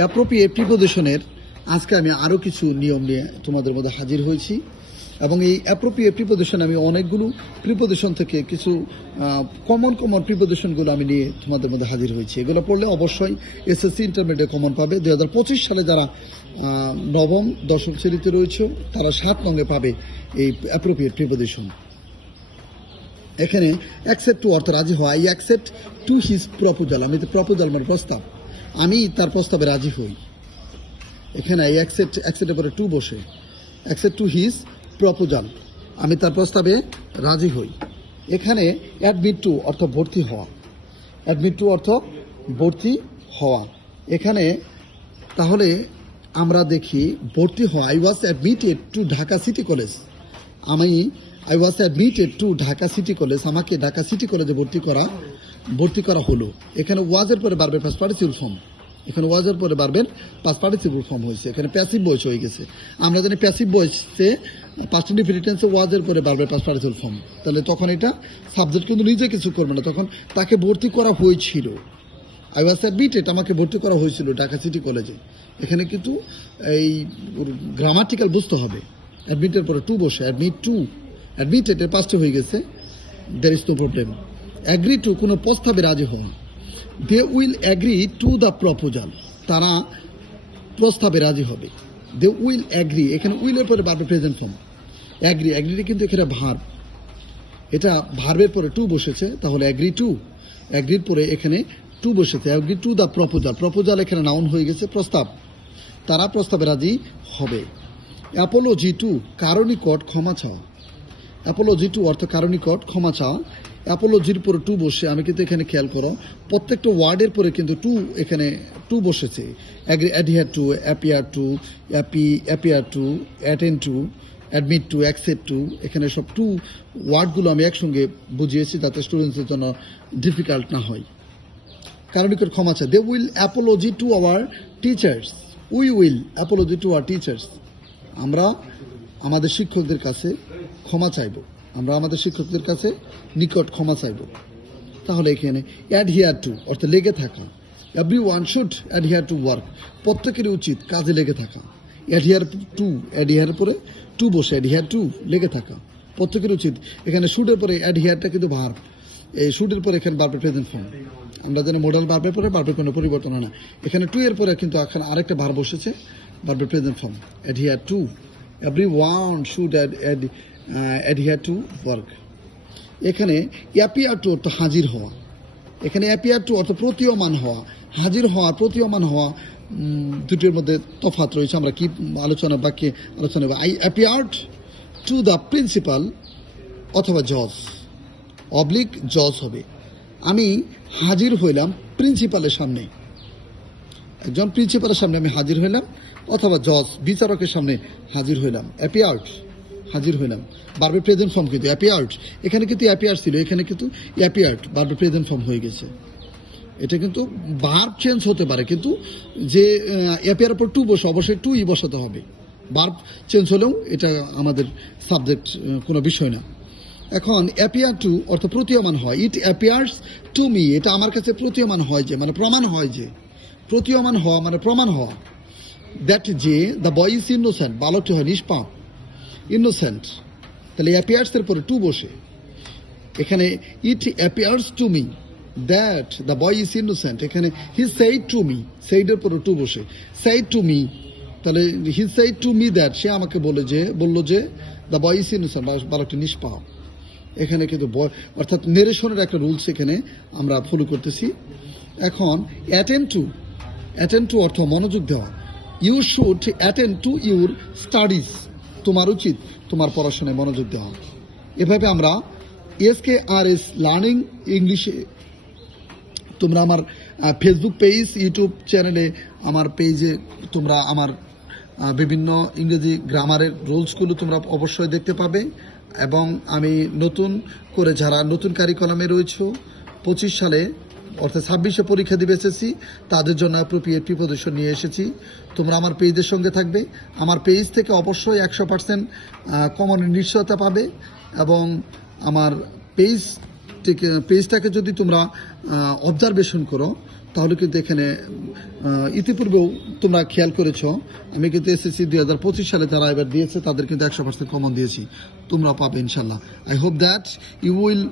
Appropriate প্রিপোজিশনের আজকে আমি আরও কিছু নিয়ম নিয়ে তোমাদের মধ্যে হাজির হয়েছি এবং এই অ্যাপ্রোপ্রিয়েট প্রিপোজিশন আমি অনেকগুলো প্রিপোজিশন থেকে কিছু কমন প্রিপোজিশনগুলো আমি নিয়ে তোমাদের মধ্যে হাজির হয়েছি। এগুলো পড়লে অবশ্যই এসএসসি ইন্টারমিডিয়েট কমন পাবে। 2025 সালে যারা নবম দশম শ্রেণীতে রয়েছে তারা 7 নঙ্গে পাবে এই অ্যাপ্রোপ্রিয়েট প্রিপোজিশন। এখানে অ্যাকসেপ্ট টু অর্থ রাজি হওয়া, I accept to his proposal, আমি প্রপোজাল মানে প্রস্তাব, আমি তার প্রস্তাবে রাজি হই। এখানে আই অ্যাকসেপ্টের পরে টু বসে, অ্যাকসেপ্ট টু হিজ প্রপোজাল, আমি তার প্রস্তাবে রাজি হই। এখানে অ্যাডমিট টু অর্থ ভর্তি হওয়া, অ্যাডমিট টু অর্থ ভর্তি হওয়া। এখানে তাহলে আমরা দেখি ভর্তি হওয়া, I was admitted to Dhaka city college, I was admitted to Dhaka city college, আমাকে ঢাকা সিটি কলেজে ভর্তি করা হলো। এখানে ওয়াজের পরে বারবার পাস্ট পার্টিসিপল ফর্ম, এখানে ওয়াজের পরে বারবার পাস্ট পার্টিসিপল ফর্ম হয়েছে, এখানে প্যাসিভ ভয়েস হয়ে গেছে। আমরা জানি প্যাসিভ ভয়েসে পাস্ট ইনডিফিনিট টেন্সে ওয়াজের পরে বারবার পাস্ট পার্টিসিপল ফর্ম, তাহলে তখন এটা সাবজেক্ট কিন্তু নিজে কিছু করবে না, তখন তাকে ভর্তি করা হয়েছিল। আই ওয়াজ অ্যাডমিটেড, আমাকে ভর্তি করা হয়েছিল ঢাকা সিটি কলেজে। এখানে কিন্তু এই গ্রামাটিক্যাল বুঝতে হবে। অ্যাডমিটের পরে টু বসে, অ্যাডমিট টু, অ্যাডমিটেড এর পাঁচটা হয়ে গেছে, there is no problem. Agree to কোনো প্রস্তাবে রাজি হন, they will agree to the proposal, তারা প্রস্তাবে রাজি হবে। দে উইল অ্যাগ্রি, এখানে উইলের পরে বারবার প্রেজেন্ট ফর্ম। অ্যাগ্রিটা কিন্তু এখানে ভার্ব, এটা ভার্বের পরে টু বসেছে, তাহলে অ্যাগ্রি টু, অ্যাগ্রির পরে এখানে টু বসেছে, agree to the proposal, proposal এখানে নাউন হয়ে গেছে, প্রস্তাব, তারা প্রস্তাবে রাজি হবে। অ্যাপোলজি টু কারো নিকট ক্ষমা চাওয়া, অ্যাপোলজি টু অর্থ কারো নিকট ক্ষমা চাওয়া। অ্যাপোলজির পরে টু বসে, আমি কিন্তু এখানে খেয়াল করো প্রত্যেকটা ওয়ার্ডের পরে কিন্তু টু, এখানে টু বসেছে। Adhere to, appear to, appear to, attend to, admit to, accept to, এখানে সব টু ওয়ার্ডগুলো আমি একসঙ্গে বুঝিয়েছি যাতে স্টুডেন্টসের জন্য ডিফিকাল্ট না হয়। কারো নিকট ক্ষমা চায়, they will apology to our teachers, we will apology to our teachers, আমরা আমাদের শিক্ষকদের কাছে ক্ষমা চাইব, আমরা আমাদের শিক্ষকদের কাছে নিকট ক্ষমা চাইব। তাহলে এখানে অ্যাডহিয়ার টু অর্থ লেগে থাকা, every one should adhere to work, প্রত্যেকেরই উচিত কাজে লেগে থাকা। অ্যাডহিয়ার টু, অ্যাডহিয়ার পরে টু বসে, অ্যাডহিয়ার টু লেগে থাকা, প্রত্যেকের উচিত। এখানে শুডের পরে অ্যাডহিয়ারটা কিন্তু ভার্ব, এই শুডের পরে এখানে বারবার প্রেজেন্ট ফর্ম। আমরা জানি মডেল ভার্বের পরে বারবার কোনো পরিবর্তন হয় না, এখানে টু এর পরে কিন্তু এখন আরেকটা ভার্ব বসেছে, বারবার present form, adhere to, every one should adhere to work. এখানে অ্যাপিয়ার টু অর্থ হাজির হওয়া, এখানে অ্যাপিয়ার টু অর্থ প্রতীয়মান হওয়া, হাজির হওয়া প্রতীয়মান হওয়া, দুটির মধ্যে তফাৎ রয়েছে। আমরা কি বাক্যে আলোচনা I appeared to the principal অথবা জজ, অবলিক জজ হবে, আমি হাজির হইলাম প্রিন্সিপালের সামনে, একজন প্রিন্সিপালের সামনে আমি হাজির হইলাম, অথবা জজ বিচারকের সামনে হাজির হইলাম। অ্যাপিয়ার্ড হাজির হইলাম, বারবার প্রেজেন্ট ফর্ম কিন্তু অ্যাপিয়ার্ড, এখানে কিন্তু অ্যাপিয়ার ছিল, এখানে কিন্তু অ্যাপিয়ার্ড বারবার প্রেজেন্ট ফর্ম হয়ে গেছে। এটা কিন্তু ভার্ব চেঞ্জ হতে পারে, কিন্তু যে অ্যাপিয়ার পর টু বসে অবশ্যই টুই বসাতে হবে। ভার্ব চেঞ্জ হলেও এটা আমাদের সাবজেক্ট কোনো বিষয় না। এখন অ্যাপিয়ার টু অর্থ প্রতীয়মান হয়, ইট অ্যাপিয়ার্স টু মি, এটা আমার কাছে প্রতীয়মান হয় যে, মানে প্রমাণ হয় যে, প্রতীয়মান হওয়া মানে প্রমাণ হওয়া। দ্যাট যে দ্য বয় ইজ ইনোসেন্ট, বালকটি হয় নিষ্পাপ, ইনোসেন্ট, তাহলে অ্যাপিয়ার্সের পরে টু বসে, এখানে it appears to me that the boy is innocent, এখানে হি সেইড টু মি, সেইডের পরে টু বসে, সেইড টু মি, তাহলে he said to me that, সে আমাকে বললো যে দ্য বয় ইজ ইনোসেন্ট, বালকটি নিষ্পাপ। এখানে কিন্তু অর্থাৎ নেরেশনের একটা রুলস এখানে আমরা ফলো করতেছি। এখন অ্যাটেন্ড টু অর্থ মনোযোগ দেওয়া, you should attend to your studies, তোমার উচিত তোমার পড়াশোনায় মনোযোগ দেওয়া। এভাবে আমরা SKRS লার্নিং ইংলিশে, তোমরা আমার ফেসবুক পেজ, ইউটিউব চ্যানেলে, আমার পেজে তোমরা আমার বিভিন্ন ইংরেজি গ্রামারের রুলসগুলো তোমরা অবশ্যই দেখতে পাবে। এবং আমি নতুন করে যারা নতুন কারিকুলামে রয়েছে 25 সালে অর্থাৎ 26-এ পরীক্ষা দিবে এসএসসি, তাদের জন্য অ্যাপ্রোপ্রিয়েট প্রিপোজিশন নিয়ে এসেছি। তোমরা আমার পেজের সঙ্গে থাকবে, আমার পেজ থেকে অবশ্যই 100% কমন নিশ্চয়তা পাবে। এবং আমার পেজটাকে যদি তোমরা অবজারভেশন করো, তাহলে কিন্তু এখানে ইতিপূর্বেও তোমরা খেয়াল করেছ আমি কিন্তু এসএসসি 2025 সালে যারা এবার দিয়েছে তাদের কিন্তু 100% কমন দিয়েছি, তোমরা পাবে ইনশাল্লাহ। I hope that you will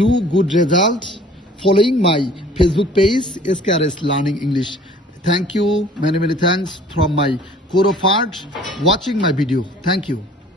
do good result following my Facebook page SKRS Learning English. Thank you, many thanks from my core of heart watching my video. Thank you.